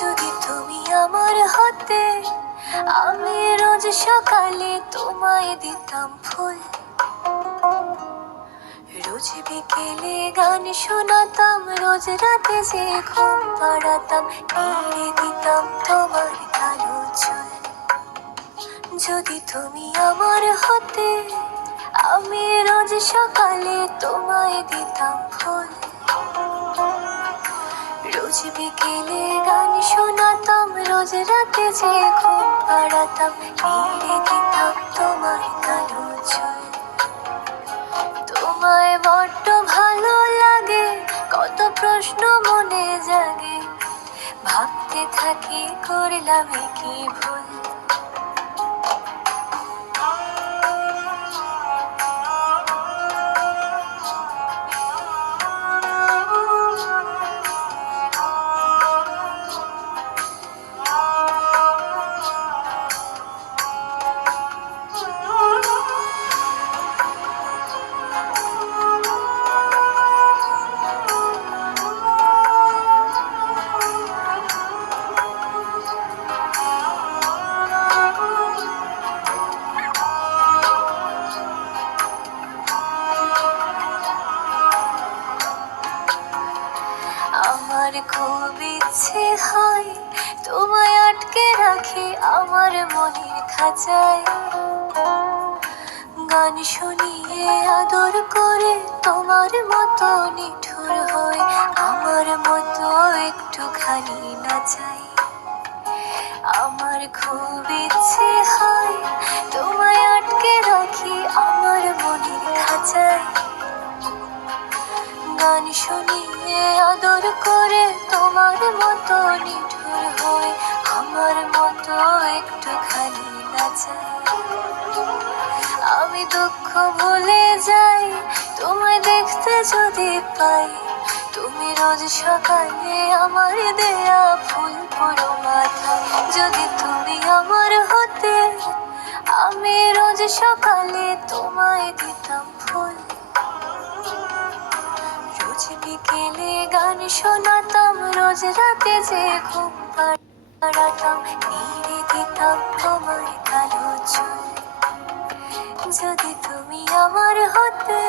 যদি তুমি আমার হতে, আমি রোজ সকালে তোমায় দিতাম ফুল, রোজ বিকেলে গান শোনাতাম, রোজ রাতে যে ঘুম পাড়াতাম, নেড়ে দিতাম তোমার কালো চুল। যদি তুমি আমার হতে, আমি রোজ সকালে তোমায় দিতাম ফুল, রোজ বিকেলে গান শোনাতাম, রোজ রাতে যে ঘুম পাড়াতাম, নেড়ে দিতাম তোমার কালো চুল। তোমায় বড্ড ভালো লাগে, কত প্রশ্ন মনে জাগে, ভাবতে থাকি করলাম কি ভুল। আমার খুব ইচ্ছে হয় তোমায় আটকে রাখি আমার মনের খাঁচায়, গান শুনিয়ে আদর করে তোমার মতো নিঠুর হয়ে আমার মতো একটুখানি নাচাই। আমার খুব ইচ্ছে হয় তোমায় আটকে রাখি আমার মনের খাঁচায়, গান শুনিয়ে আদর করে তোমার মতো নিঠুর হয়ে আমার মতো একটুখানি নাচাই। আমি দুঃখ ভুলে যাই তোমায় দেখতে যদি পাই, তুমি রোজ সকালে আমার দেয়া ফুল পুরো মাথায়। যদি তুমি আমার হতে, আমি রোজ সকালে তোমায় দিতাম ফুল, রোজ বিকেলে গান শোনাতাম, রোজ রাতে যে ঘুম পাড়াতাম, নেড়ে দিতাম তোমার কালো চুল। যদি তুমি আমার হতে।